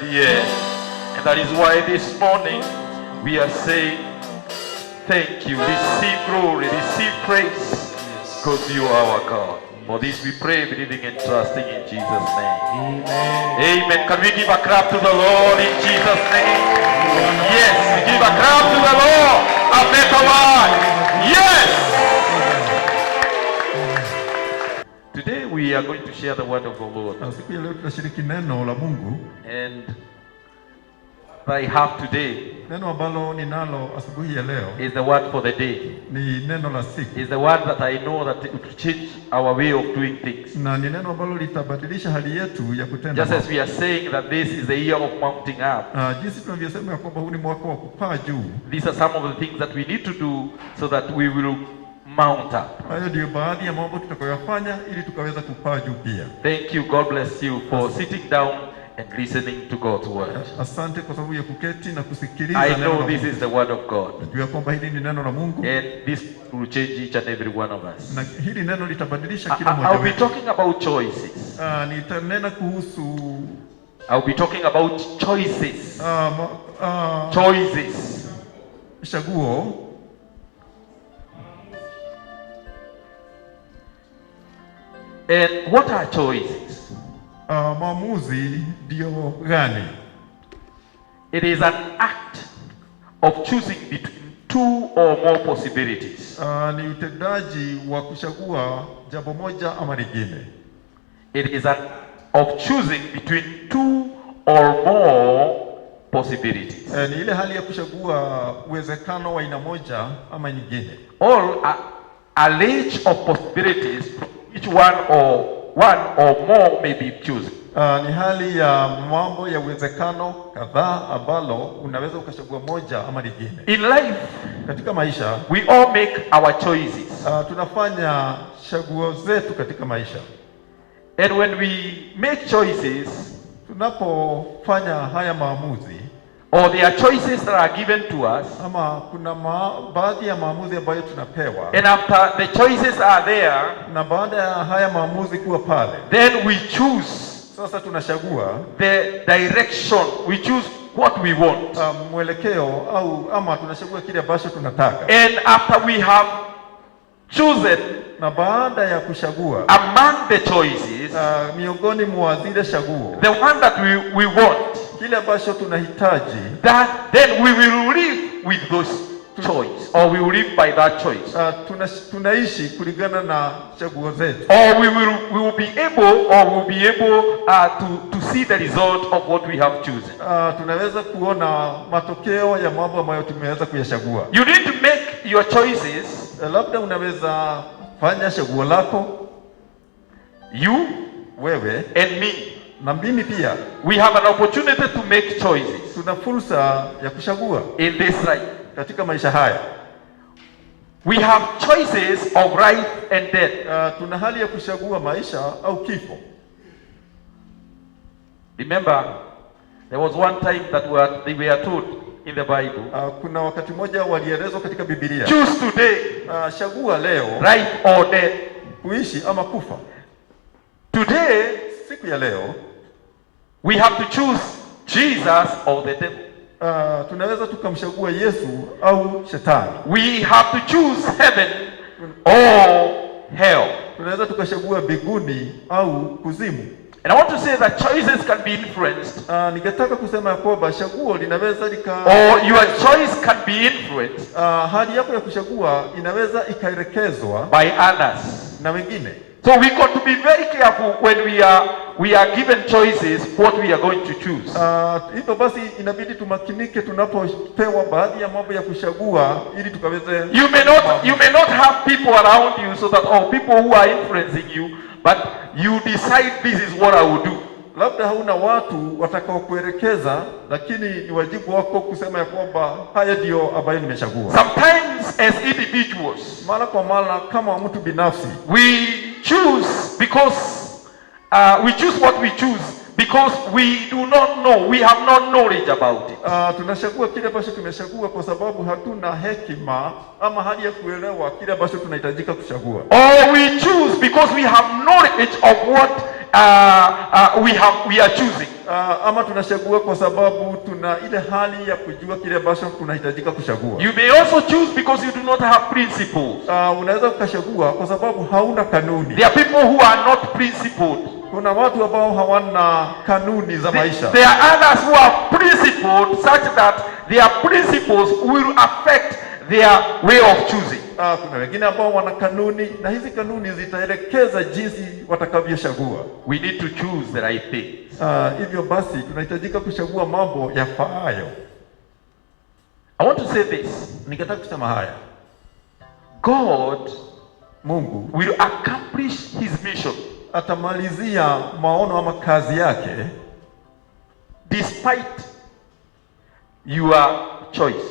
the end. And that is why this morning we are saying, thank you. Receive glory, receive praise, because you are our God. For this we pray, believing and trusting in Jesus' name. Amen. Amen. Can we give a clap to the Lord in Jesus' name? Yes, give a clap to the Lord. A better one. Yes. Today we are going to share the word of the Lord. Siku ya leo tutashiriki neno la Mungu. And I have today Neno ambalo ninalo asubuhi ya leo is the word for the day. ni neno la siku. Is the word that I know that it will change our way of doing things. Na ni neno ambalo litabadilisha hali yetu ya kutenda. Just as we are saying that this is the year of mounting up. Jinsi tunavyosema ya kwamba huu ni mwaka wa kupaa juu. These are some of the things that we need to do so that we will mount up. Hayo ndio baadhi ya mambo tutakayofanya ili tukaweza kupaa juu pia. Thank you. God bless you for sitting down and listening to God's word. Asante kwa sababu ya kuketi na kusikiliza I neno la know Mungu. this is the word of God. Najua kwamba hili ni neno la Mungu. And this will change each and every one of us. Na hili neno litabadilisha kila mmoja I'll be wetu. talking about choices. Nitanena kuhusu I'll be talking about choices. Choices. Chaguo. And what are choices? Maamuzi ndio gani? It is an act of choosing between two or more possibilities. Ni utendaji wa kuchagua jambo moja ama lingine. It is an of choosing between two or more possibilities. Ni ile hali ya kuchagua uwezekano wa aina moja ama nyingine. All a range of possibilities, each one or more may be chosen. Ni hali ya mambo ya uwezekano kadhaa ambalo unaweza ukachagua moja ama lingine. In life, katika maisha, we all make our choices. Tunafanya chaguo zetu katika maisha. And when we make choices, tunapofanya haya maamuzi, or there are choices that are given to us, ama kuna baadhi ya maamuzi ambayo tunapewa, and after the choices are there, na baada ya haya maamuzi kuwa pale, then we choose. Sasa tunachagua the direction, we choose what we want. Mwelekeo ama tunachagua kile ambacho tunataka. And after we have chosen, na baada ya kuchagua, among the choices, miongoni mwa zile chaguo, the one that we want, kile ambacho tunahitaji, that then we will live with those choice, or we will live by that choice. Tunaishi kulingana na chaguo zetu, or we will be able to see the result of what we have chosen. Tunaweza kuona matokeo ya mambo ambayo tumeweza kuyachagua. You need to make your choices. Labda unaweza fanya chaguo lako, you, wewe, and me, na mimi pia. We have an opportunity to make choices. Tuna fursa ya kuchagua in this life. Katika maisha haya we have choices of life and death. Tuna hali ya kuchagua maisha au kifo. Remember, there was one time that they were told in the Bible. Kuna wakati mmoja walielezwa katika Biblia. Choose today. Chagua leo. Life or death. Kuishi ama kufa. Today, siku ya leo, we have to choose Jesus or the devil. Tunaweza tukamchagua Yesu au shetani. We have to choose heaven or hell. Tunaweza tukachagua mbinguni au kuzimu. And I want to say that choices can be influenced. Ningetaka kusema kwamba chaguo linaweza or your choice can be influenced. Hali yako ya kuchagua inaweza ikaelekezwa by others. Na wengine. So we got to be very careful when we are given choices what we are going to choose. Hivyo basi inabidi tumakinike tunapopewa baadhi ya mambo ya kuchagua ili tukaweze. You may not have people around you so that people who are influencing you, but you decide this is what I will do. Labda hauna watu watakaokuelekeza, lakini ni wajibu wako kusema ya kwamba haya ndio ambayo nimechagua. Sometimes as individuals, mara kwa mara kama mtu binafsi, we choose what we choose because we do not know, we have no knowledge about it. Tunachagua kile ambacho tumechagua kwa sababu hatuna hekima ama hali ya kuelewa kile ambacho tunahitajika kuchagua. Or we choose because we have knowledge of what we are choosing. Ama tunachagua kwa sababu tuna ile hali ya kujua kile ambacho tunahitajika kuchagua. You may also choose because you do not have principles. Unaweza ukachagua kwa sababu hauna kanuni. There are people who are not principled. Kuna watu ambao hawana kanuni za maisha. There are others who are principled such that their principles will affect their way of choosing. Kuna wengine ambao wana kanuni na hizi kanuni zitaelekeza jinsi watakavyochagua. We need to choose the right things. Hivyo basi tunahitajika kuchagua mambo yafaayo. I want to say this. Ningetaka kusema haya. God, Mungu, will accomplish his mission. Atamalizia maono ama kazi yake despite your choice.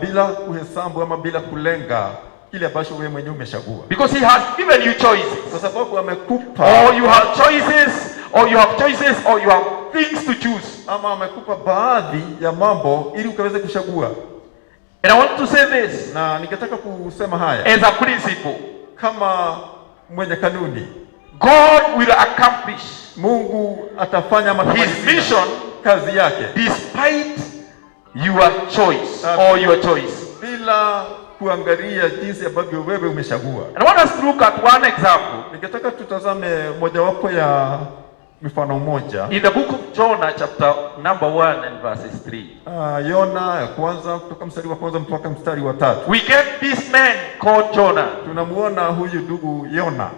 Bila kuhesabu ama bila kulenga kile ambacho wewe mwenyewe umechagua. Because he has given you choices. Kwa sababu amekupa. Or you have choices, or you have things to choose. Ama amekupa baadhi ya mambo ili ukaweze kuchagua. And I want to say this. Na ningetaka kusema haya. As a principle. Kama mwenye kanuni. God will accomplish. Mungu atafanya his mission, kazi yake. Despite your choice or your choice. Bila kuangalia jinsi ambavyo wewe umechagua. And I want us to look at one example. Ningetaka tutazame mojawapo ya mifano moja. In the book of Jonah chapter number 1 and verses 3. Yona ya kwanza kutoka mstari wa kwanza mpaka mstari wa 3. We get this man called Jonah. Tunamuona huyu ndugu Yona.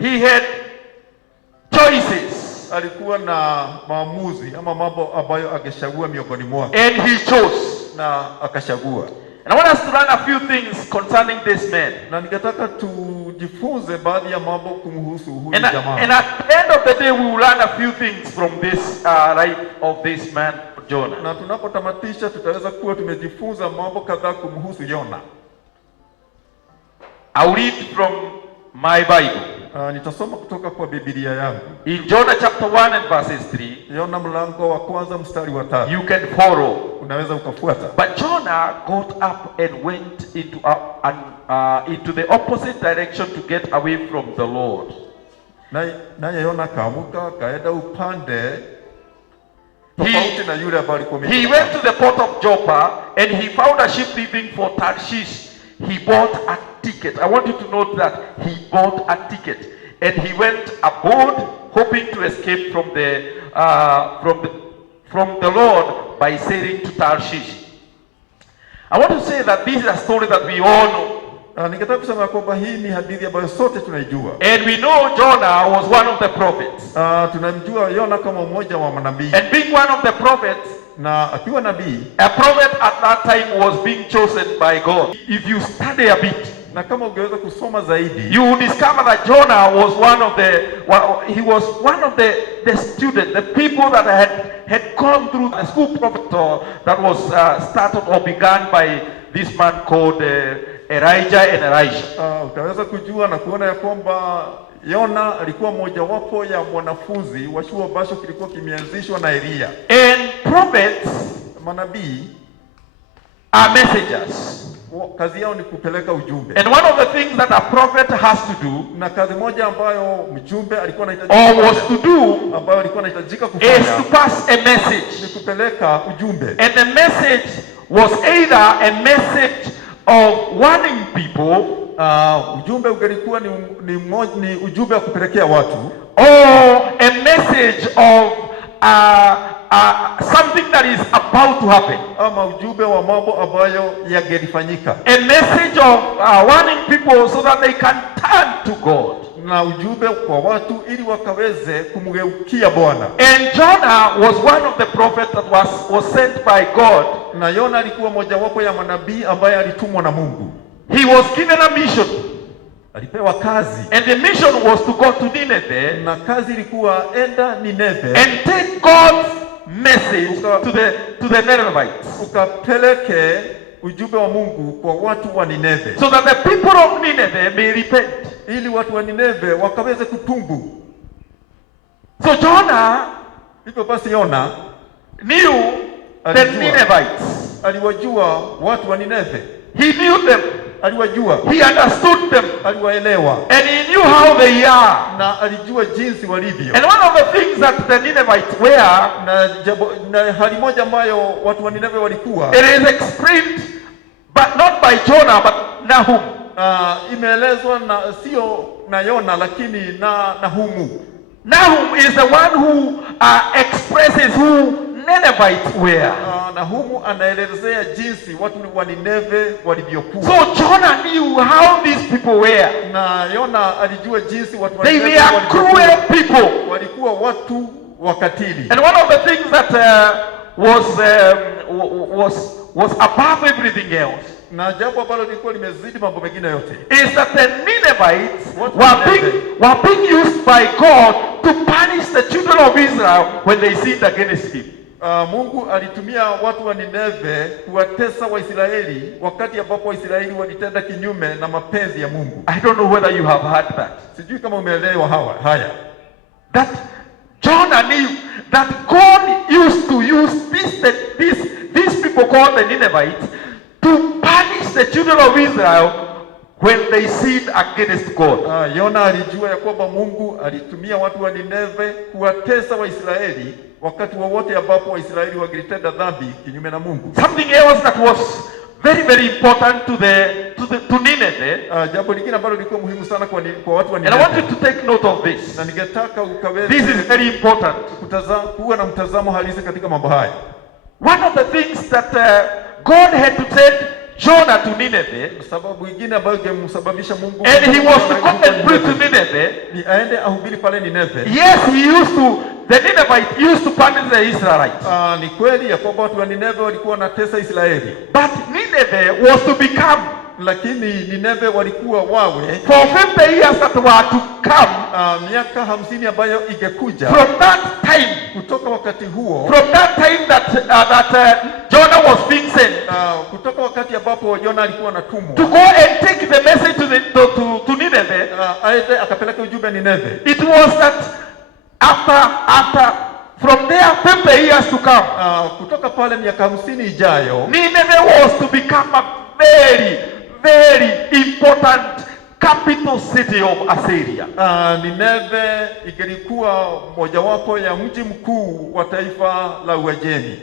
He had choices. Alikuwa na maamuzi ama mambo ambayo angechagua miongoni mwake. And he chose. Na akachagua. And I want us to learn a few things concerning this man. Na ningetaka tujifunze baadhi ya mambo kumhusu huyu jamaa. And at the end of the day we will learn a few things from this life of this man Jonah. Na tunapotamatisha tutaweza kuwa tumejifunza mambo kadhaa kumhusu Yona. I'll read from my Bible. Nitasoma kutoka kwa Biblia yangu. In Jonah chapter 1 and verses 3. Yona mlango wa kwanza mstari wa 3. You can follow. Unaweza ukafuata. But Jonah got up and went into the opposite direction to get away from the Lord. Naye Yona kaamuka kaenda upande tofauti na yule ambaye alikuwa He went to the port of Joppa and he found a ship leaving for Tarshish. He bought a ticket. I want you to note that he bought a ticket and he went aboard hoping to escape from the Lord by sailing to Tarshish. I want to say that this is a story that we all know. Ningetaka kusema kwamba hii ni hadithi ambayo sote tunaijua. And we know Jonah was one of the prophets. Tunamjua Yona kama mmoja wa manabii. And being one of the prophets, na akiwa nabii, a prophet at that time was being chosen by God. If you study a bit, na kama ungeweza kusoma zaidi, you will discover that Jonah was one of the students, the people that had gone through the school prophet that was started or begun by this man called Elijah and Elisha. Utaweza kujua na kuona ya kwamba Yona alikuwa mojawapo ya mwanafunzi wa chuo ambacho kilikuwa kimeanzishwa na Elia. And prophets, manabii, are messengers. Kazi yao ni kupeleka ujumbe. And one of the things that a prophet has to do, na kazi moja ambayo mjumbe alikuwa anahitajika or was to do, ambayo alikuwa anahitajika kufanya, is to pass a message. Ni kupeleka ujumbe. And the message was either a message of warning people, ujumbe ungelikuwa ni ujumbe wa kupelekea watu, or a message of something that is about to happen. Ama ujumbe wa mambo ambayo yangelifanyika. A message of warning people so that they can turn to God. Na ujumbe kwa watu ili wakaweze kumgeukia Bwana. And Jonah was one of the prophets that was sent by God. Na Yona alikuwa mojawapo ya manabii ambaye alitumwa na Mungu. He was given a mission. Alipewa kazi. And the mission was to go to Nineveh. Na kazi ilikuwa enda Nineveh. And take God's message to the Ninevites. Ukapeleke ujumbe wa Mungu kwa watu wa Nineveh. So that the people of Nineveh may repent. Ili watu wa Nineveh wakaweze kutubu. So Jonah, hivyo basi Yona knew the Ninevites. Aliwajua watu wa Nineveh. He knew them. aliwajua, he understood them, aliwaelewa, and he knew how they are. na alijua jinsi walivyo. And one of the things that the Ninevites were, Na hali moja ambayo watu wa Nineve walikuwa, it is explained, but not by Jonah, but Nahum. imeelezwa na sio na Yona, lakini na Nahumu. Nahum is the one who expresses who Ninevites were. Nahumu anaelezea jinsi watu wa Nineve walivyokuwa. So Jonah knew how these people were. Na Yona alijua jinsi watu wa They Nineve were cruel people. walikuwa watu wakatili. And one of the things that was above everything else, Na jambo ambalo lilikuwa limezidi mambo mengine yote, is that the Ninevites were being used by God to punish the children of Israel when they sinned against him. Mungu alitumia watu wa Nineve kuwatesa Waisraeli wakati ambapo Waisraeli walitenda kinyume na mapenzi ya Mungu. I don't know whether you have heard that. Sijui kama umeelewa haya. That Jonah knew that God used to use these people called the Ninevites to punish the children of Israel when they sinned against God. Yona alijua ya kwamba Mungu alitumia watu wa Nineve kuwatesa Waisraeli wakati wowote ambapo Waisraeli wangetenda dhambi kinyume na Mungu. Something else that was very, very important to Nineveh. Jambo lingine ambalo lilikuwa muhimu sana kwa watu wa Nineve. And I want you to take note of this. Na ningetaka ukaweze, this is very important, kuwa na mtazamo halisi katika mambo haya. One of the things that God had to send Jonah to Nineveh, sababu nyingine ambayo ingemsababisha Mungu, and he was to come and preach to Nineveh, ni aende ahubiri pale Nineve. Yes, the Ninevites used to punish the Israelites. Ni kweli ya kwamba watu wa Nineve walikuwa wanatesa Israeli. But Nineveh was to become, lakini Nineve walikuwa wawe for 50 years that were to come, miaka 50 ambayo ingekuja. From that time, kutoka wakati huo, from that time that Jonah was being sent, kutoka wakati ambapo Jonah alikuwa anatumwa to go and take the message to Nineveh, aende akapeleka ujumbe Nineve. It was that after from there 50 years to come, kutoka pale miaka 50 ijayo, Nineveh was to become a very, very important capital city of Assyria. Nineve ingelikuwa mojawapo ya mji mkuu wa taifa la Uajemi,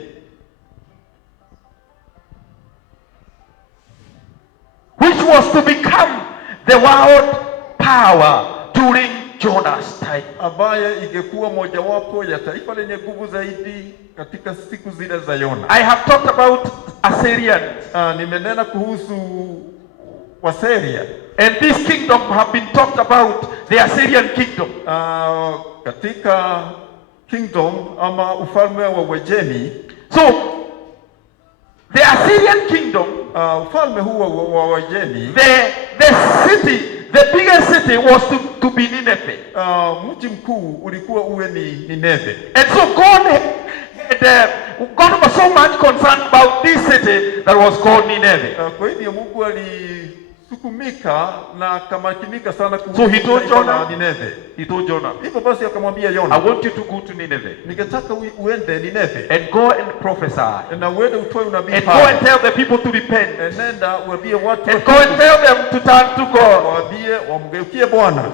which was to become the world power during Jonah's time, ambaye ingekuwa mojawapo ya taifa lenye nguvu zaidi katika siku zile za Yona. I have talked about Assyrians. Nimenena kuhusu Wasyria, and this kingdom have been talked about, the Assyrian kingdom. Katika kingdom ama ufalme wa Uajemi. So the Assyrian kingdom, ufalme huu wa Uajemi, the city, the biggest city was to be Nineveh. Mji mkuu ulikuwa uwe ni Nineve. And so God was so much concerned about this city that was called Nineveh. Kwa hivyo Mungu alisukumika na kamakinika sana kuhusu. So he told Jonah, Nineve. He told Jonah, hivyo basi akamwambia Yona, I want you to go to Nineveh. Ningetaka uende Nineve. And go and prophesy. Na uende utoe unabii. And go and tell the people to repent. And nenda uambie watu. And go and tell them to turn to God. Waambie wamgeukie Bwana.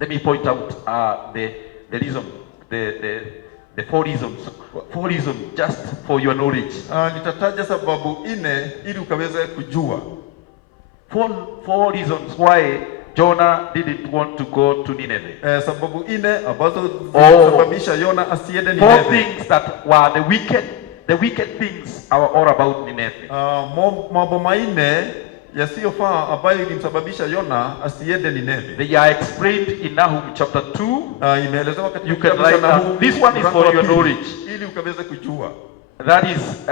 Let me point out the reason, the four reasons. 4 reasons, just for your knowledge. Nitataja sababu 4 ili ukaweze kujua. 4 reasons why Jonah didn't want to go to Nineveh. Sababu 4 ambazo zilisababisha Yona asiende Nineve. 4 things that were the wicked things are all about Nineveh. Mambo 4 yasiyofaa ambayo ilimsababisha Yona asiende Nineve. They are explained in Nahum chapter 2. Imeelezewa katika kitabu cha Nahum. This one is for your knowledge, ili ukaweze kujua. That is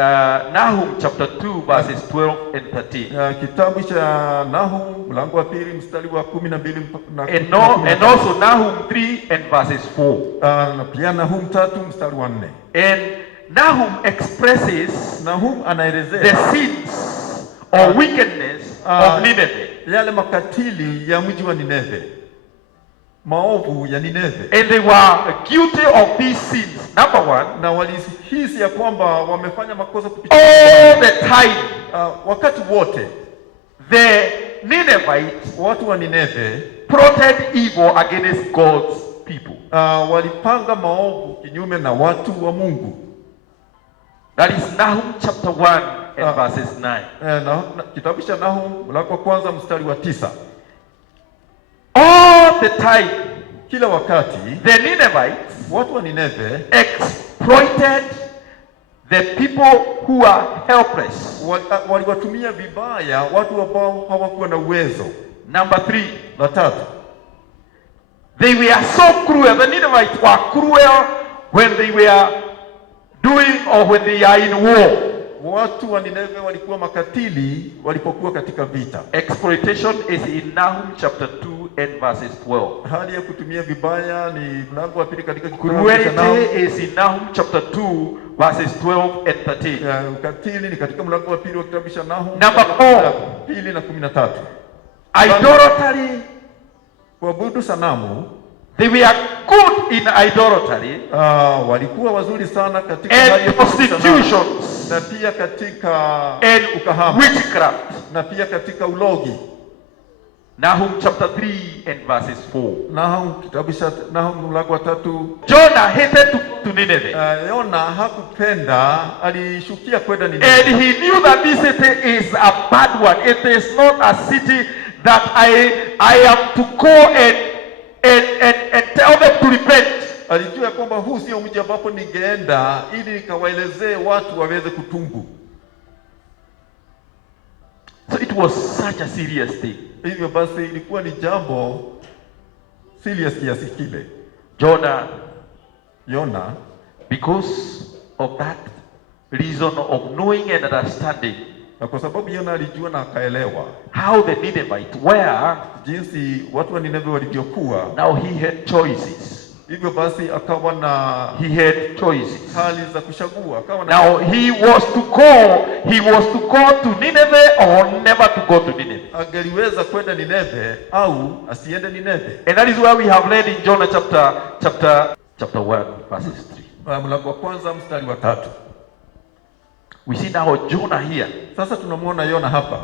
Nahum chapter 2 verses 12 and 13. Kitabu cha Nahum mlango wa 2 mstari wa 12 na and also Nahum 3 and verses 4. Na pia Nahum 3 mstari wa 4. And Nahum expresses anaelezea the sins or wickedness of Nineveh. Yale makatili ya mji wa Nineve. maovu ya Nineve. And they were guilty of these sins. Number one, Na walihisi ya kwamba wamefanya makosa kupitia all the time. Wakati wote The Ninevites, watu wa Nineve, plotted evil against God's people. Walipanga maovu kinyume na watu wa Mungu. That is Nahum chapter 1 and verses 9. Kitabu cha Nahum mlango wa kwanza mstari wa 9. All the time, kila wakati the Ninevites, watu wa Nineve, exploited the people who are helpless. Waliwatumia vibaya watu ambao hawakuwa na uwezo. Number 3. La tatu, they were so cruel. The Ninevites were cruel when they were doing or when they are in war. Watu wa Nineve walikuwa makatili walipokuwa katika vita. Exploitation is in Nahum chapter 2 and verses 12. Hali ya kutumia vibaya ni mlango wa pili katika kitabu cha Cruelty Nahum. is in Nahum chapter 2 verses 12 and 13. Ukatili ni katika mlango wa pili wa kitabu cha Nahum. Number 4. 2 na 13. Idolatry. Kuabudu sanamu. They were good in idolatry. Walikuwa wazuri sana katika hali ya prostitutions, na pia katika ukahaba, witchcraft, na pia katika ulogi. Nahum chapter 3 and verses 4. Nahum kitabu cha Nahum mlango wa 3. Jonah hated to Nineveh. Yona hakupenda, alishukia kwenda Nineve. And he knew that this city is a bad one. It is not a city that I am to go and tell them to repent. Alijua kwamba huu sio mji ambapo ningeenda ili nikawaelezee watu waweze kutubu. So it was such a serious thing. Hivyo basi ilikuwa ni jambo serious kiasi kile. Yona, because of that reason of knowing and understanding, na kwa sababu Yona alijua na akaelewa how the Ninevites were, jinsi watu wa Nineve walivyokuwa, now he had choices. Hivyo basi akawa na choices. Hali za kuchagua. Now he was to go to Nineveh or never to go to Nineveh. Angeliweza kwenda Nineve au asiende Nineve. And that is why we have read in Jonah chapter 1 verses 3. Mlango wa kwanza mstari wa 3. We see now Jonah here. Sasa tunamuona Yona hapa.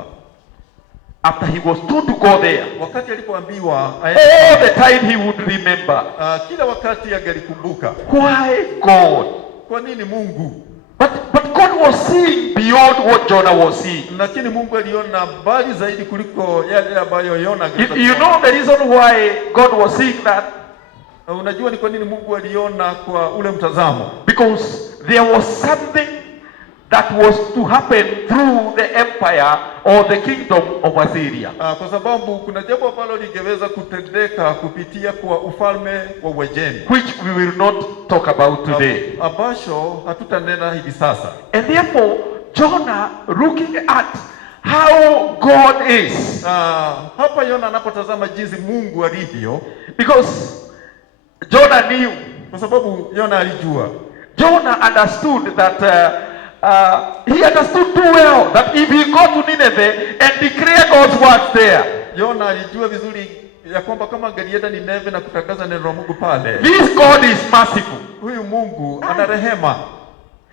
After he was told to go there, wakati alipoambiwa all the time he would remember. Kila wakati angelikumbuka. Why God? Kwa nini Mungu? But God was seeing beyond what Jonah was seeing. Lakini Mungu aliona mbali zaidi kuliko yale ambayo Yona angeweza. You know the reason why God was seeing that? Unajua ni kwa nini Mungu aliona kwa ule mtazamo? Because there was something that was to happen through the empire or the kingdom of Assyria. Kwa sababu kuna jambo ambalo lingeweza kutendeka kupitia kwa ufalme wa Uajemi, which we will not talk about today. Abasho hatutanena hivi sasa. And therefore Jonah looking at how God is. Hapa Yona anapotazama jinsi Mungu alivyo, because Jonah knew, kwa sababu Yona alijua. Jonah understood that he understood too well that if he go to Nineveh and declare God's words there, Yona alijua vizuri ya kwamba kama angelienda Nineve na kutangaza neno la Mungu pale, this God is merciful. Huyu Mungu ana rehema.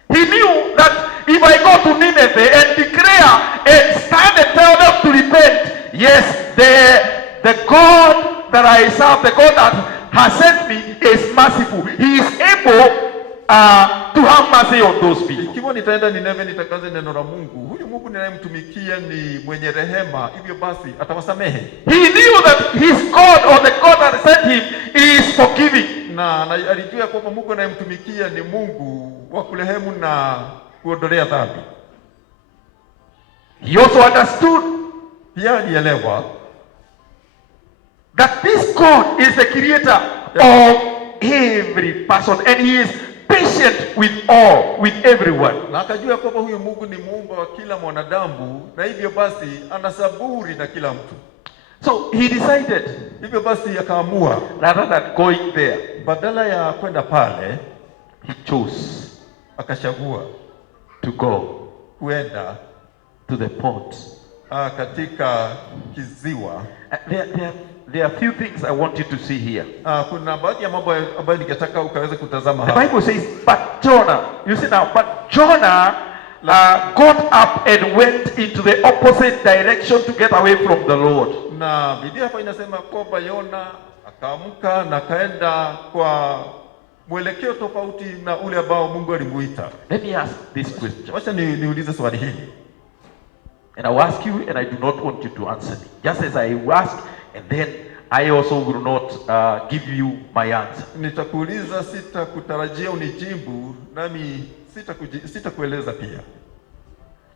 He knew that if I go to Nineveh and declare and stand and tell them to repent, yes, the God that I serve, the God that has sent me is merciful. He is able to have mercy on those people. Ikiwa nitaenda Nineve nitangaze neno la Mungu, huyu Mungu ninayemtumikia ni mwenye rehema, hivyo basi atawasamehe. He knew that his God or the God that sent him is forgiving. Na alijua kwamba Mungu anayemtumikia ni Mungu wa kurehemu na kuondolea dhambi. He also understood, pia alielewa, that this God is the creator of every person and he is patient with all, with everyone. Na akajua kwamba huyu Mungu ni muumba wa kila mwanadamu, na hivyo basi ana saburi na kila mtu. So he decided, hivyo basi akaamua, rather than going there, badala ya kwenda pale, he chose, akachagua, to go, kuenda to the port, katika kiziwa. there are a few things I want you to see here. Kuna baadhi ya mambo ambayo ningetaka ukaweze kutazama The hapa. Bible says, but Jonah, you see now, but Jonah got up and went into the opposite direction to get away from the Lord. Na Biblia hapa inasema kwamba Yona akaamka na kaenda kwa mwelekeo tofauti na ule ambao Mungu alimuita. Let me ask this question. Wacha niulize swali hili. And I'll ask you, and I do not want you to answer me. Just as I ask, and then I also will not give you my answer. Nitakuuliza, sitakutarajia unijibu, nami sitakueleza pia.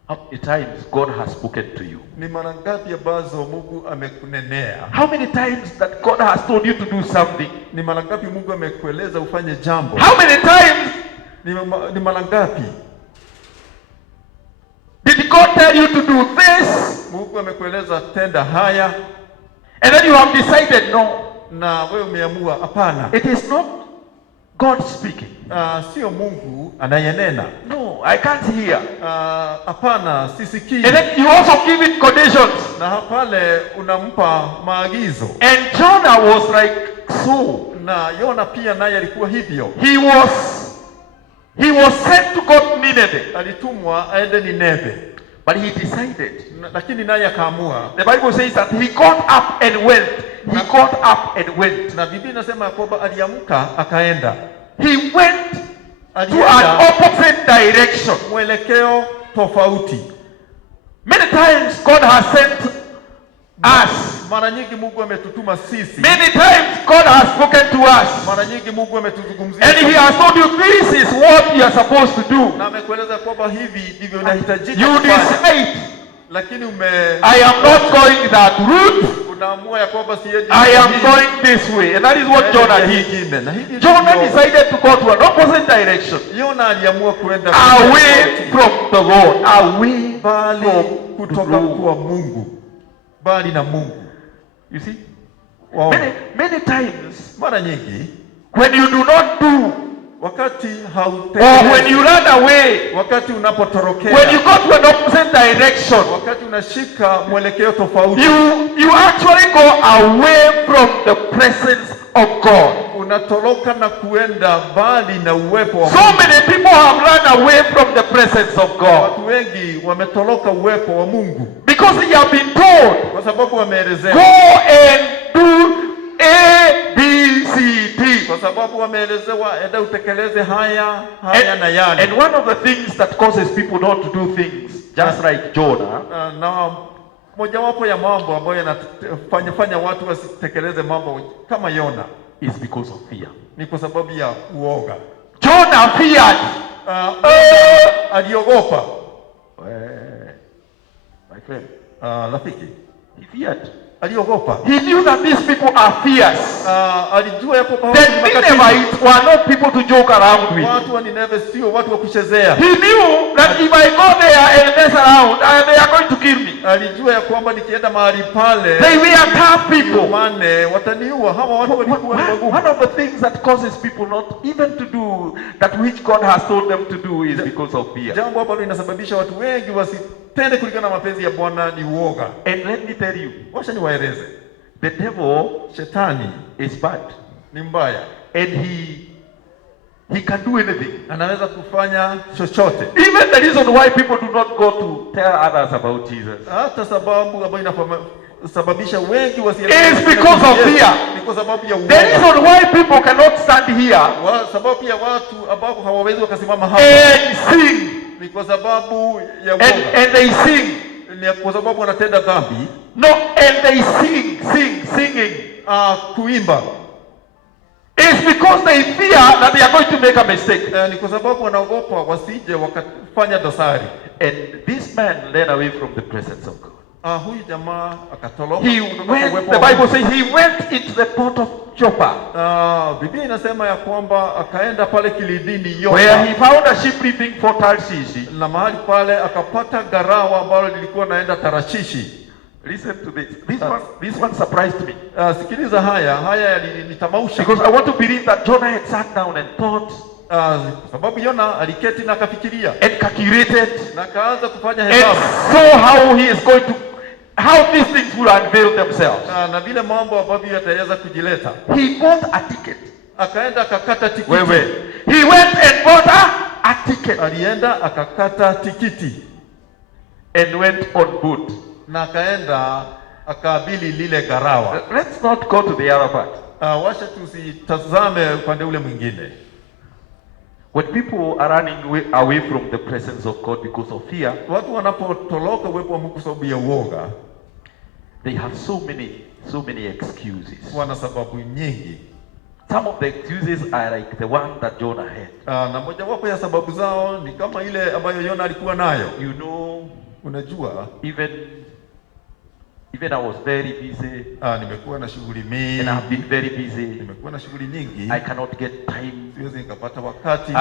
How many times God has spoken to you? Ni mara ngapi ambazo Mungu amekunenea? How many times that God has told you to do something? Ni mara ngapi Mungu amekueleza ufanye jambo? How many times Ni mara ngapi did God tell you to do this? Mungu amekueleza tenda haya, And then you have decided no. na wewe umeamua hapana. It is not God speaking. Sio Mungu anayenena. No, I can't hear. Hapana, sisikii. And then you also give it conditions. Na pale unampa maagizo. And Jonah was like so. Na Yona pia naye alikuwa hivyo. He was sent to go to Nineveh. Alitumwa aende Nineve. But he decided. Lakini naye akaamua. The Bible says that he got up and went. He got up and went. Na Biblia inasema kwamba aliamka akaenda. He went to an opposite direction. Mwelekeo tofauti. Many times God has sent us. Mara nyingi Mungu ametutuma sisi. Many times God has spoken to us. Mara nyingi Mungu ametuzungumzia. And he has told you this is what you are supposed to do. Na amekueleza kwamba hivi ndivyo unahitajika You kufanya. decide. Lakini I am not going that route. Unaamua ya kwamba siendi. I am going this way. And that is what Jonah did. Jonah decided to go to an opposite direction. Yona aliamua kuenda away from the Lord. Away bali from kutoka kwa Mungu. Bali na Mungu. You see? Wow. Many times, mara nyingi, when you do not do, wakati or when you run away, wakati unapotorokea, when you go to an opposite direction, wakati unashika mwelekeo tofauti, you actually go away from the presence of God. Unatoroka na kuenda mbali na uwepo wa Mungu. So many people have run away from the presence of God. Watu wengi wametoroka uwepo wa Mungu. Because they have been told, kwa sababu wameelezewa, go and do A, B, C, D. Kwa sababu wameelezewa enda utekeleze haya na yale. And one of the things that causes people not to do things just like Jonah, na mojawapo ya mambo ambayo yanafanya watu wasitekeleze mambo kama Yona is because of fear. Ni kwa sababu ya uoga. Jonah feared. Aliogopa. My friend. Rafiki. He feared. Aliogopa. He knew that these people are fierce. Alijua yapo the Ninevites were not people to joke around with. Watu wa Nineve sio watu wa kuchezea. He knew that if I go there and mess around, they are going to kill me. Alijua ya kwamba nikienda mahali pale, they were tough people. Mane wataniua. Hawa watu walikuwa wagumu. One of the things that causes people not even to do that which God has told them to do is because of fear. Jambo ambalo linasababisha watu wengi wasitende kulingana na mapenzi ya Bwana ni uoga. And let me tell you, wacha niwaeleze, the devil, shetani, is bad. Ni mbaya. And he can do anything. Anaweza kufanya chochote. Even the reason why people do not go to tell others about Jesus, hata sababu ambayo inasababisha wengi wasielewe, is because of fear. Ni kwa sababu ya uoga. The reason why people cannot stand here, sababu ya watu ambao hawawezi wakasimama hapa, and sing, ni kwa sababu ya uoga. And they sing, ni kwa sababu wanatenda dhambi. No, and they singing, kuimba. It's because they fear that they are going to make a mistake. Ni kwa sababu wanaogopa wasije wakafanya dosari. And this man ran away from the presence of God. Huyu jamaa akatoroka. The Bible says he went into the port of Joppa. Biblia inasema ya kwamba akaenda pale kilindini Yopa, where he found a ship leaving for Tarshish. Na mahali pale akapata garawa ambalo lilikuwa naenda Tarshishi. Listen to this. This one surprised me. Sikiliza haya yalinitamausha. Because I want to believe that Jonah had sat down and thought. Sababu Yona aliketi na akafikiria. And calculated. Na kaanza kufanya hesabu. And saw how he is going to how these things will unveil themselves. Na vile mambo ambavyo yataweza kujileta. He bought a ticket. Akaenda akakata tikiti. He went and bought a ticket. Alienda akakata tikiti and went on board. Na akaenda akabili lile garawa. Let's not go to the other part. Wacha tusitazame upande ule mwingine. When people are running away from the presence of God because of fear, watu wanapotoroka uwepo wa Mungu sababu ya uoga, they have so many excuses. Wana sababu nyingi. Some of the excuses are like the one that Jonah had. Na moja wapo ya sababu zao ni kama ile ambayo Yona alikuwa nayo. You know, unajua, even I was very busy. Nimekuwa na shughuli mingi. And I've been very busy. Nimekuwa na shughuli nyingi. I cannot get time. Siwezi nikapata wakati.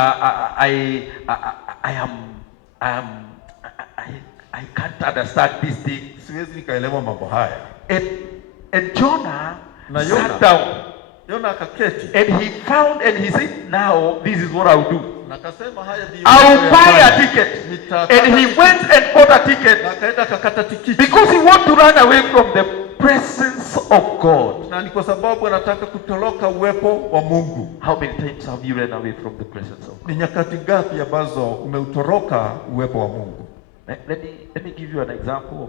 I can't understand this thing. Siwezi nikaelewa mambo haya. And Jonah sat down. Yona akaketi. And he found and he said, now this is what I'll do. Nakasema haya ndio. I'll buy a ticket. And he went and bought a ticket. Akaenda akakata tikiti. Because he wanted to run away from the presence of God. Na ni kwa sababu anataka kutoroka uwepo wa Mungu. How many times have you run away from the presence of God? Ni nyakati ngapi ambazo umeutoroka uwepo wa Mungu? Let me give you an example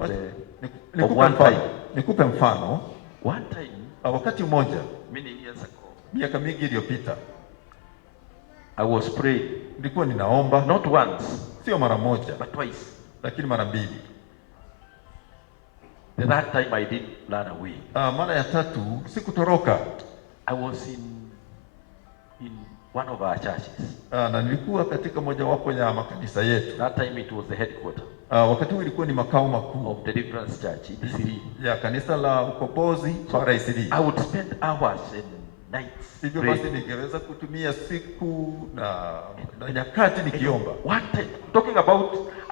of one time. Nikupe mfano. One time, wakati mmoja, many years ago, miaka mingi iliyopita, I was praying. Nilikuwa ninaomba, not once, sio mara moja, but twice, lakini mara mbili. The third time I didn't run away. Mara ya tatu sikutoroka. I was in one of our churches. Na nilikuwa katika mojawapo ya makanisa yetu. That time it was the headquarter. Wakati huo ilikuwa ni makao makuu of the Deliverance Church in Isili. Ya kanisa la ukombozi kwa Isili. I would spend hours and nights. Hivyo basi ningeweza kutumia siku na nyakati nikiomba. One time,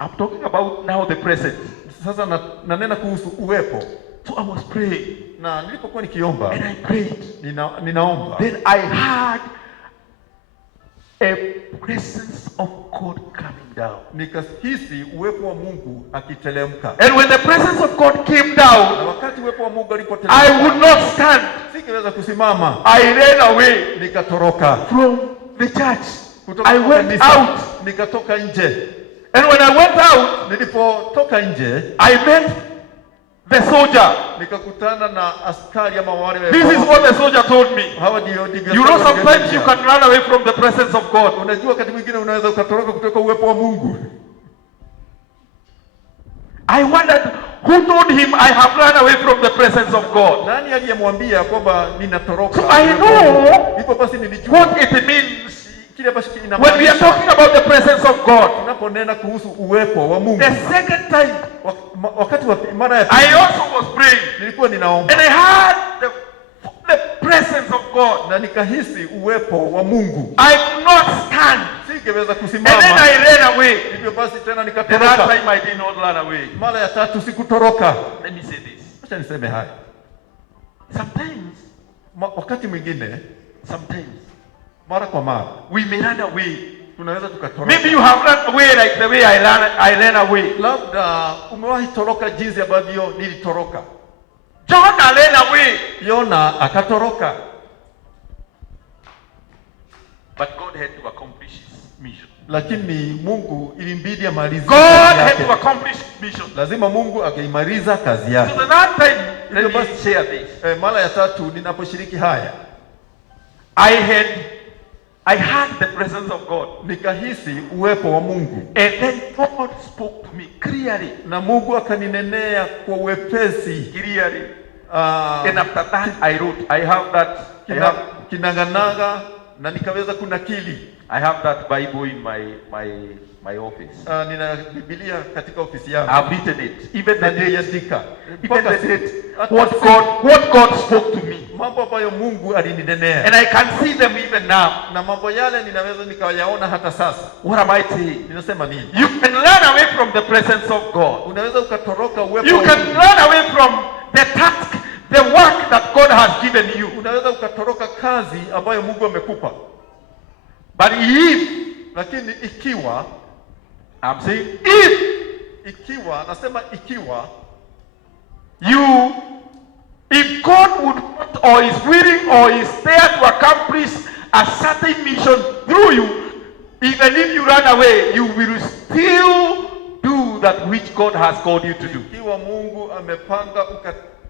I'm talking about now the present. Sasa nanena kuhusu uwepo. So I was praying. Na nilipokuwa nikiomba, and I prayed. Ninaomba. Then I had a presence of God coming down. Nikahisi uwepo wa Mungu akiteremka. And when the presence of God came down, na wakati uwepo wa Mungu alipoteremka, I would not stand. Singeweza kusimama. I ran away. Nikatoroka from the church. I went out. Nikatoka nje. And when I went out, nilipotoka nje, I met the soldier. Nikakutana na askari ama wale. This is what the soldier told me. You know, sometimes you can run away from the presence of God. Unajua wakati mwingine unaweza ukatoroka kutoka uwepo wa Mungu. I wondered who told him I have run away from the presence of God. Nani aliyemwambia kwamba ninatoroka? So I know ipo basi nilijua what it means. When we are talking about the presence of God, tunaponena kuhusu uwepo wa Mungu. The second time, wakati wa mara ya pili, I also was praying. Nilikuwa ninaomba. And I had the presence of God. Na nikahisi uwepo wa Mungu. I could not stand. Singeweza kusimama. And then I ran away. Hivyo basi tena nikatoroka. The last time I did not run away. Mara ya tatu sikutoroka. Let me say this. Acha niseme haya. Sometimes, wakati mwingine, sometimes, mara kwa mara, we may run away. Tunaweza tukatoroka. Maybe you have run away like the way I ran away. Labda umewahi toroka jinsi ambavyo nilitoroka. Jonah ran away. Yona akatoroka. But God had to accomplish his mission. Lakini Mungu ilimbidi amalize. God had to accomplish mission. Lazima Mungu angeimaliza kazi yake. So the last time, let me share this. Mara ya tatu ninaposhiriki haya, I had the presence of God. Nikahisi uwepo wa Mungu. And then God spoke to me clearly. Na Mungu akaninenea kwa wepesi. Clearly. And after that I wrote. I have that. Kinanganaga na nikaweza kunakili. I have that Bible in my office. Nina Biblia katika ofisi yangu. I've written it. Even the date. Even the date. What God spoke to me. Mambo ambayo Mungu alininenea. And I can see them even now. Na mambo yale ninaweza nikayaona hata sasa. What am I saying? Ninasema nini? You can run away from the presence of God. Unaweza ukatoroka uwepo. You can run away from the task, the work that God has given you. Unaweza ukatoroka kazi ambayo Mungu amekupa. But lakini ikiwa, I'm saying ikiwa if God would or is willing or is there to accomplish a certain mission through you, even if you run away, you will still do that which God has called you to do. Ikiwa Mungu amepanga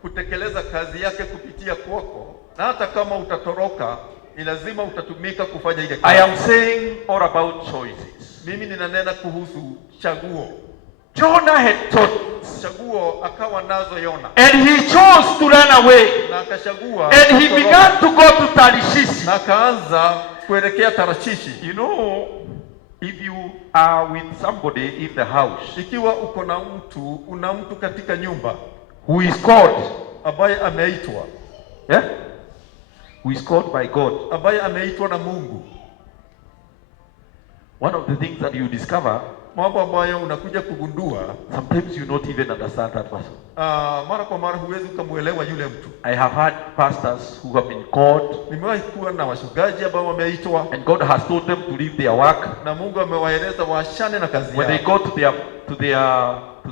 kutekeleza kazi yake kupitia kwako, na hata kama utatoroka, ni lazima utatumika kufanya ile kazi. I am saying all about choices. Mimi ninanena kuhusu chaguo. Jonah had choice. Chaguo akawa nazo Yona. And he chose to run away. Na akachagua. And he began to go to Tarshish. Na akaanza kuelekea Tarshishi. You know, if you are with somebody in the house, ikiwa uko na mtu, una mtu katika nyumba who is called, ambaye ameitwa, yeah, who is called by God, ambaye ameitwa na Mungu, one of the things that you discover, mambo ambayo unakuja kugundua, sometimes you not even understand that person. Mara kwa mara huwezi kumuelewa yule mtu. I have had pastors who have been called, nimewahi kuwa na wachungaji ambao wameitwa, and God has told them to leave their work, na Mungu amewaeleza waachane na kazi yao. When they go to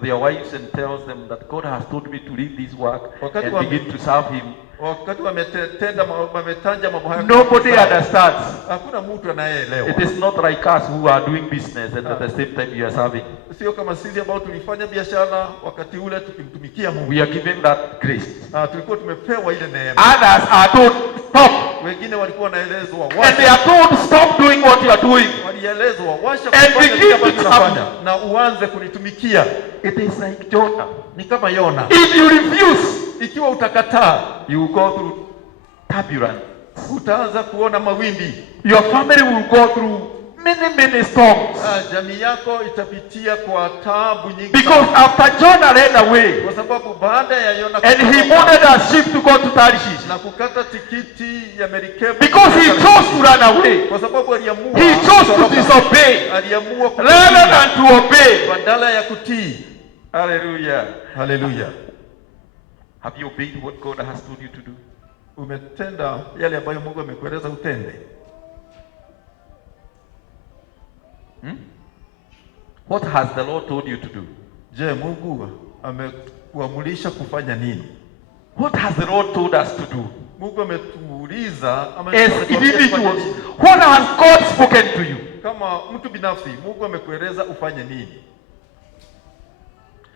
their wives and tells them that God has told me to leave this work and begin to serve Him, wakati wametanja mambo haya, nobody understands. Hakuna mtu anayeelewa. It is not like us who are doing business and at the same time you are serving. Sio kama sisi ambao tulifanya biashara wakati ule tukimtumikia Mungu. We are given that grace. Tulikuwa tumepewa ile neema. Others are told stop. Wengine walikuwa wanaelezwa and they are told stop doing what you are doing. Walielezwa washa kufanya kile unafanya na uanze kunitumikia. It is like Jonah. Ni kama Yona. If you refuse, ikiwa utakataa, you will go through turbulence. Utaanza kuona mawimbi. Your family will go through many storms. Jamii yako itapitia kwa taabu nyingi. Because after Jonah ran away, kwa sababu baada ya Yona and he boarded a ship to go to Tarshish, na kukata tikiti ya merikebu, because he chose to run away, kwa sababu aliamua, he chose to disobey, aliamua rather than to obey, badala ya kutii. Hallelujah. Hallelujah. Have you obeyed what God has told you to do? Umetenda yale ambayo Mungu amekueleza utende. What has the Lord told you to do? Je, Mungu amekuamulisha kufanya nini? What has the Lord told us to do? Mungu ametuuliza as individuals, what has God spoken to you? Kama mtu binafsi, Mungu amekueleza ufanye nini?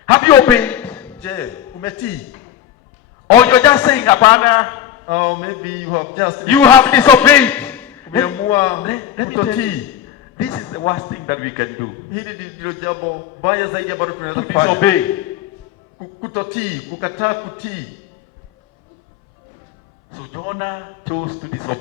Have you obeyed? Je, umetii? Or you're just saying hapana? Or maybe you have disobeyed. Umeamua kutotii. This is the worst thing that we can do. Hili ndilo jambo baya zaidi ambalo tunaweza kufanya. Disobey. Kutotii, kukataa kutii. So Jonah chose to disobey.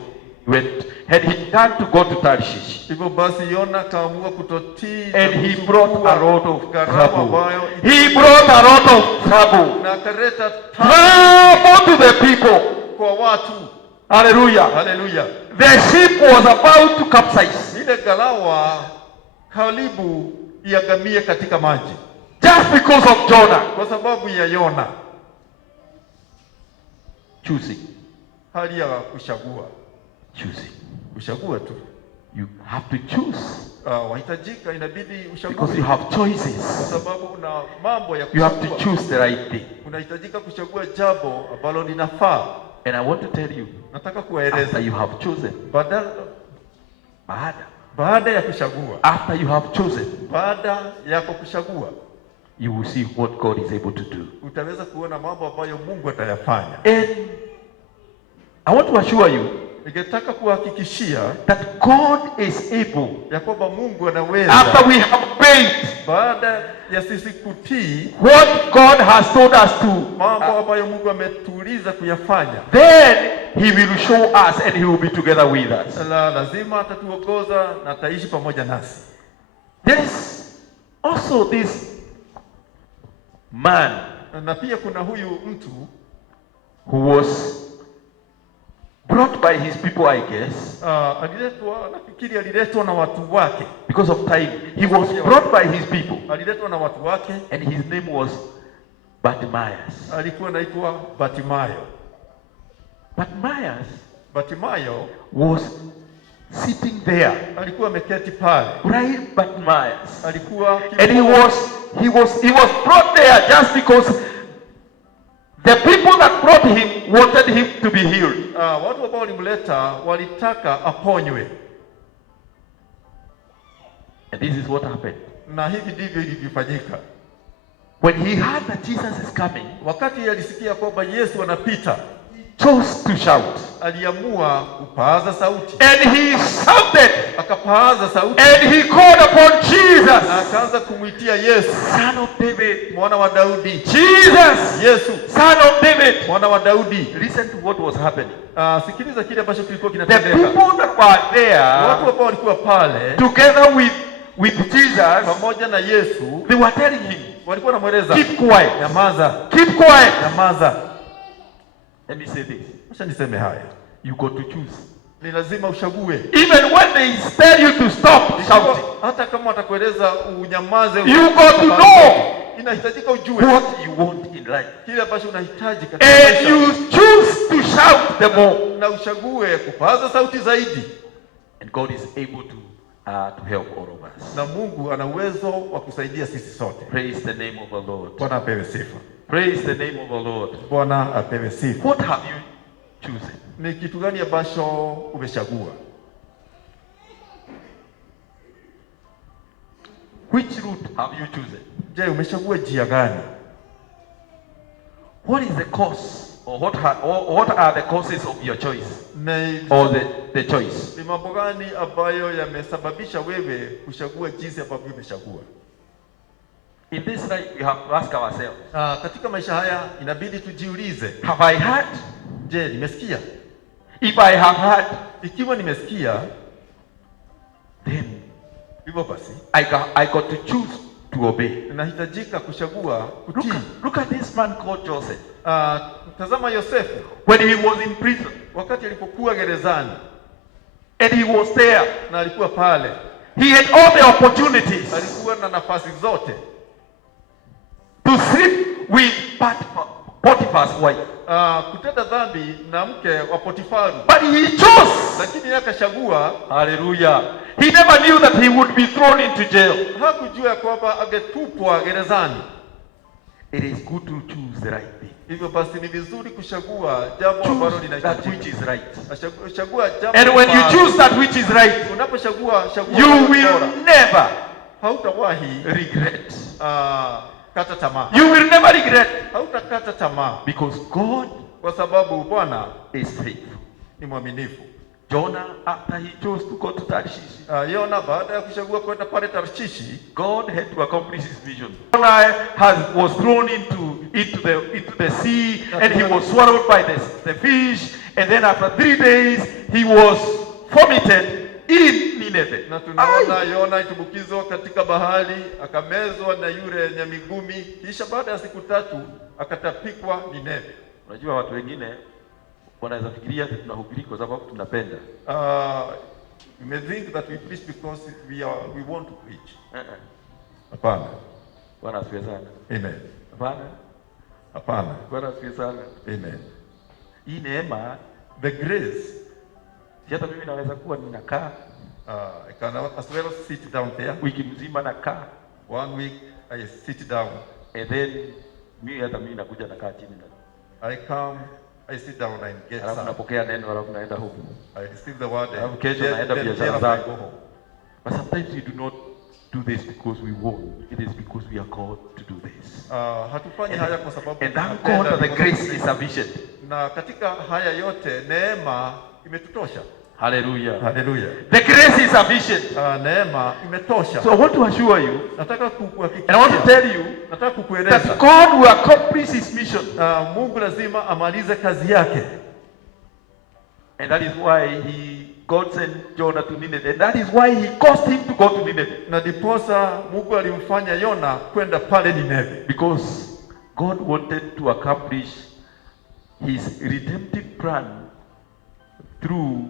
And he began to go to Tarshish. Hivyo basi Yona kaamua kutotii, and he brought a lot of trouble. He brought a lot of trouble. Na akaleta trouble to the people. Kwa watu. Hallelujah. Hallelujah. The ship was about to capsize. Ile galawa karibu iagamie katika maji. Just because of Jonah. Kwa sababu ya Yona. Choosing. Hali ya kuchagua. Choosing. Kuchagua tu. You have to choose. Wahitajika inabidi uchague. Because you have choices. Kwa sababu una mambo ya kuchagua. You have to choose the right thing. Unahitajika kuchagua jambo ambalo linafaa. And I want to tell you. Nataka kueleza. After you have chosen. Baada ya kuchagua. After you have chosen. Baada ya kuchagua. You will see what God is able to do. Utaweza kuona mambo ambayo Mungu atayafanya. And I want to assure you. Ningetaka kuhakikishia that God is able. Ya kwamba Mungu anaweza. After we have obeyed. Baada ya sisi kutii. What God has told us to. Mambo ambayo Mungu ametuuliza kuyafanya. Then He will show us and He will be together with us. Lazima atatuongoza na ataishi pamoja nasi. There is also this man. Na pia kuna huyu mtu. Who was brought by his people, I guess. Nafikiri aliletwa na watu wake. Because of time, he was brought by his people. Aliletwa na watu wake. And his name was Bartimaeus. Alikuwa anaitwa Bartimayo. Bartimayo was sitting there. Alikuwa ameketi pale. Right, Bartimaeus. Alikuwa and he was brought there just because The people that brought him wanted him to be healed. Watu ambao walimleta walitaka aponywe. And this is what happened. Na hivi ndivyo ilivyofanyika. When he heard that Jesus is coming, wakati alisikia kwamba Yesu anapita, chose to shout. Aliamua kupaza sauti. And he shouted. Akapaza sauti. And he called upon Jesus. Na akaanza kumwitia Yesu, Son of David, mwana wa Daudi. Jesus, Yesu, Son of David, mwana wa Daudi. Listen to what was happening. Sikiliza kile ambacho kilikuwa The kinatendeka. people that were there, Watu ambao walikuwa pale together with Jesus, pamoja na Yesu, they were telling him, walikuwa wanamweleza, keep quiet. Nyamaza. Keep quiet. Nyamaza. Let me say this. Acha niseme haya. You got to choose. Ni lazima uchague. Even when they tell you to stop shouting, hata kama watakueleza unyamaze, you got to know inahitajika ujue what you want in life. Kile ambacho unahitaji katika And maisha. you choose to shout the more. Na uchague kupaza sauti zaidi. And God is able to help all of us. Na Mungu ana uwezo wa kusaidia sisi sote. Praise the name of the Lord. Bwana apewe sifa. Praise the name of the Lord. Bwana apewe sifa. What have you chosen? Ni kitu gani ambacho umechagua? Which route have you chosen? Je, umechagua njia gani? What is the cause, or what are the causes of your choice, or the choice? Ni mambo gani ambayo yamesababisha wewe kuchagua jinsi ambavyo umechagua? In this life, we have to ask ourselves. Katika maisha haya inabidi tujiulize, Have I heard? Je, nimesikia? If I have heard, ikiwa nimesikia, then hivyo basi I got to choose to obey. Nahitajika kuchagua kutii. Look at this man called Joseph. Tazama Yosefu, when he was in prison, wakati alipokuwa gerezani, and he was there, na alikuwa pale, he had all the opportunities, alikuwa na nafasi zote to sleep with Potiphar's wife, kutenda dhambi na mke wa Potifaru, but he chose. lakini akachagua. Hallelujah. He never knew that he would be thrown into jail. Hakujua kwamba angetupwa gerezani. It is good to choose the right thing. Hivyo basi ni vizuri kuchagua jambo ambalo linahitajika. That which is right. Chagua jambo. And when you choose that which is right, unapochagua you will never hautawahi regret. Kata tamaa. You will never regret. Hautakata tamaa. Because God, kwa sababu Bwana is faithful. Ni mwaminifu. Jonah, after he chose to go to Tarshish, Yona baada ya kuchagua kwenda pale Tarshishi, God had to accomplish his vision. Jonah was thrown into the sea, and he was swallowed by the fish, and then after 3 days he was vomited in Nineveh. Na tunaona Yona itumbukizwa katika bahari, akamezwa na yule nyamigumi, kisha baada ya siku 3 akatapikwa Nineve. Unajua watu wengine wanaweza fikiria tunahubiri kwa sababu tunapenda. You may think that we preach because we want to preach. Hapana. Bwana asifiwe sana. Amen. Hapana. Hapana. Bwana asifiwe sana. Amen. Hii neema, the grace, hata mimi naweza kuwa ninakaa, I can as well sit down there. Wiki mzima nakaa. 1 week I sit down. And then mimi nakuja nakaa chini na I come, I sit down and get some. Alafu napokea neno, alafu naenda huko. I receive the word. Alafu kesho naenda biashara zangu. But sometimes we do not do this because we want. It is because we are called to do this. Hatufanyi haya kwa sababu. And thank God that the grace is sufficient. Na katika haya yote neema imetutosha. Hallelujah. Hallelujah. The grace is sufficient. Neema imetosha. So I want to assure you, nataka kukuhakikishia, and I want to tell you, nataka kukueleza that God will accomplish his mission. Mungu lazima amalize kazi yake. And that is why God sent Jonah to Nineveh. And that is why he caused him to go to Nineveh. Na diposa Mungu alimfanya Yona kwenda pale Nineve. Because God wanted to accomplish his redemptive plan through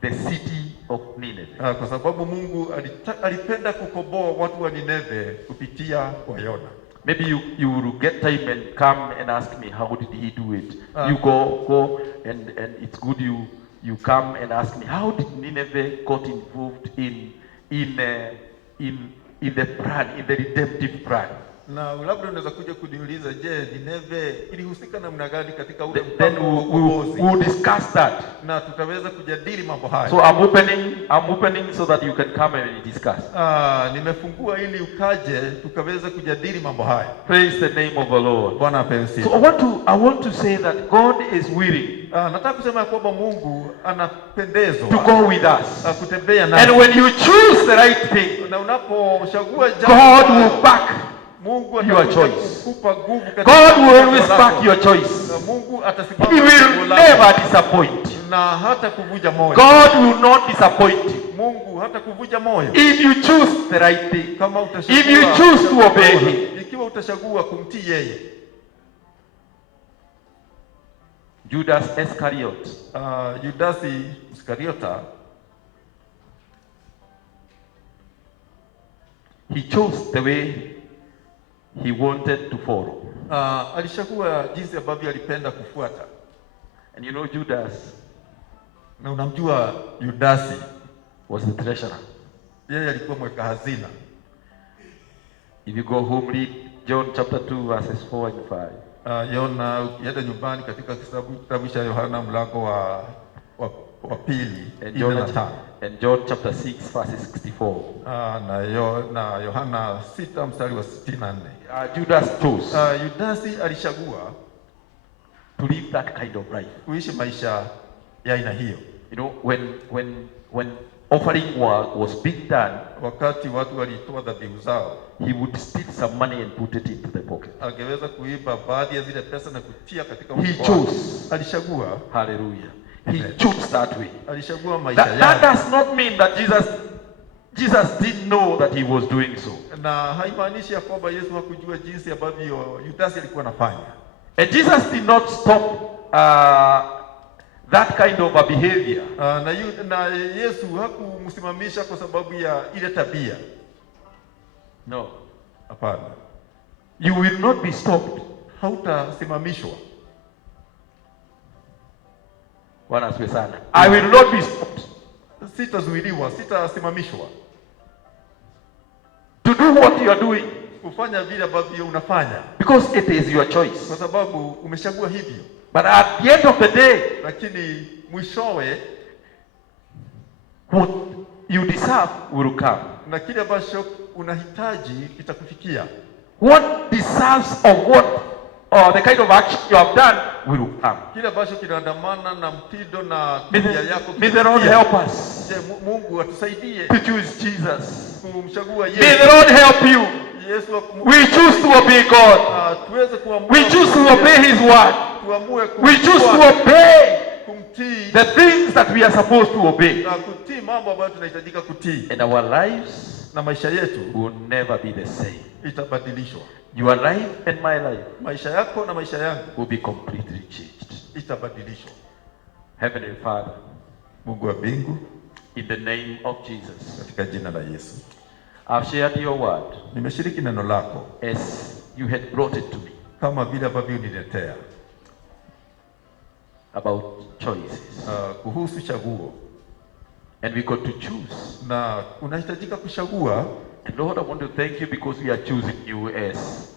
the city of Nineveh. Kwa sababu Mungu alipenda kukomboa watu wa Nineve kupitia kwa Yona. Maybe you will get time and come and ask me, how did he do it? You go and it's good you come and ask me, how did Nineveh got involved in the plan, in the redemptive plan? Na labda unaweza kuja kuniuliza, je, Nineve ilihusika namna gani katika ule Then mpango wa ukombozi? we'll discuss that. Na tutaweza kujadili mambo haya. So I'm opening so that you can come and discuss. Nimefungua ili ukaje tukaweza kujadili mambo haya. Praise the name of the Lord. Bwana apewe sifa. So I want to say that God is willing. Nataka kusema kwamba Mungu anapendezwa to go with us. Kutembea nasi. And when you choose the right thing, na unapochagua jambo, God will back Mungu your choice. kukupa nguvu katika God will always back your choice. Na Mungu atasimama. He will never disappoint. Na hata kuvunja moyo. God will not disappoint you. Mungu hata kuvunja moyo. If you choose the right thing. Kama utachagua, if you choose to obey him. Ikiwa utachagua kumtii yeye. Judas Iscariot. Judasi Iskariota, he chose the way he wanted to follow. Alichagua jinsi ambavyo alipenda kufuata. And you know Judas, na unamjua Judasi was the treasurer. Yeye alikuwa mweka hazina. If you go home, read John chapter 2 verses 4 and 5. Yona ukienda nyumbani katika kitabu cha Yohana mlango wa pili, and John chapter 6 verses 64. Na Yohana 6 mstari wa 64. Judas chose. Judasi alichagua to live that kind of life. Kuishi maisha ya aina hiyo. You know, when offering was being done, wakati watu walitoa dhabihu zao, he would steal some money and put it into the pocket. Angeweza kuiba baadhi ya zile pesa na kutia katika mfuko. He chose. Alichagua. Hallelujah. He chose that way. Alichagua maisha yake. That does not mean that Jesus didn't know that he was doing so. Na haimaanishi ya kwamba Yesu hakujua jinsi ambavyo Judas alikuwa anafanya. And Jesus did not stop that kind of a behavior. Na Yesu hakumsimamisha kwa sababu ya ile tabia. No. Hapana. You will not be stopped. Hautasimamishwa. Bwana asifiwe sana. I will not be stopped. Sitazuiliwa, sitasimamishwa. To do what you are doing. Kufanya vile ambavyo unafanya. Because it is your choice. Kwa sababu umechagua hivyo. But at the end of the day, lakini mwishowe, what you deserve will come. Na kile ambacho unahitaji kitakufikia. What deserves of what or the kind of action you have done will come. Kile ambacho kinaandamana na mtindo na tabia yako. May the Lord help us. Mungu atusaidie to choose Jesus. Kumchagua Yesu. May the Lord help you. We choose to obey God. We choose to obey His word. We choose to obey the things that we are supposed to obey. And our lives na maisha yetu will never be the same. Itabadilishwa. Your life and my life maisha yako na maisha yangu will be completely changed. Itabadilishwa. Heavenly Father, Mungu wa mbingu, in the name of Jesus, katika jina la Yesu, I've shared your word. Nimeshiriki neno lako as you had brought it to me. Kama vile ambavyo uniletea. About choices. Kuhusu chaguo. And we got to choose. Na unahitajika kuchagua. And Lord, I want to thank you because we are choosing you as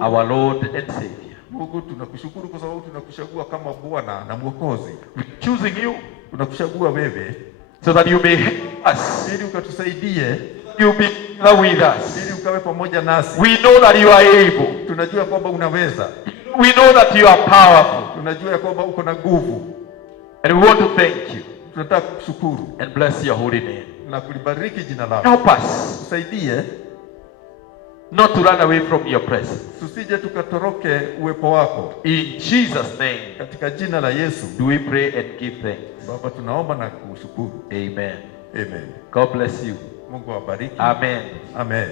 our Lord and Savior. Mungu, tunakushukuru kwa sababu tunakuchagua kama Bwana na Mwokozi. We're choosing you. Tunakuchagua wewe so that you may help us. Ili ukatusaidie. You be there with us. Ili ukawe pamoja nasi. We know that you are able. Tunajua kwamba unaweza. We know that you are powerful. Tunajua kwamba uko na nguvu. And we want to thank you. Tunataka kushukuru. And bless your holy name. Na kulibariki jina lako. Help us. Tusaidie. Not to run away from your presence. Tusije tukatoroke uwepo wako. In Jesus' name. Katika jina la Yesu. Do we pray and give thanks. Baba, tunaomba na kushukuru. Amen. Amen. God bless you. Mungu awabariki. Amen. Amen.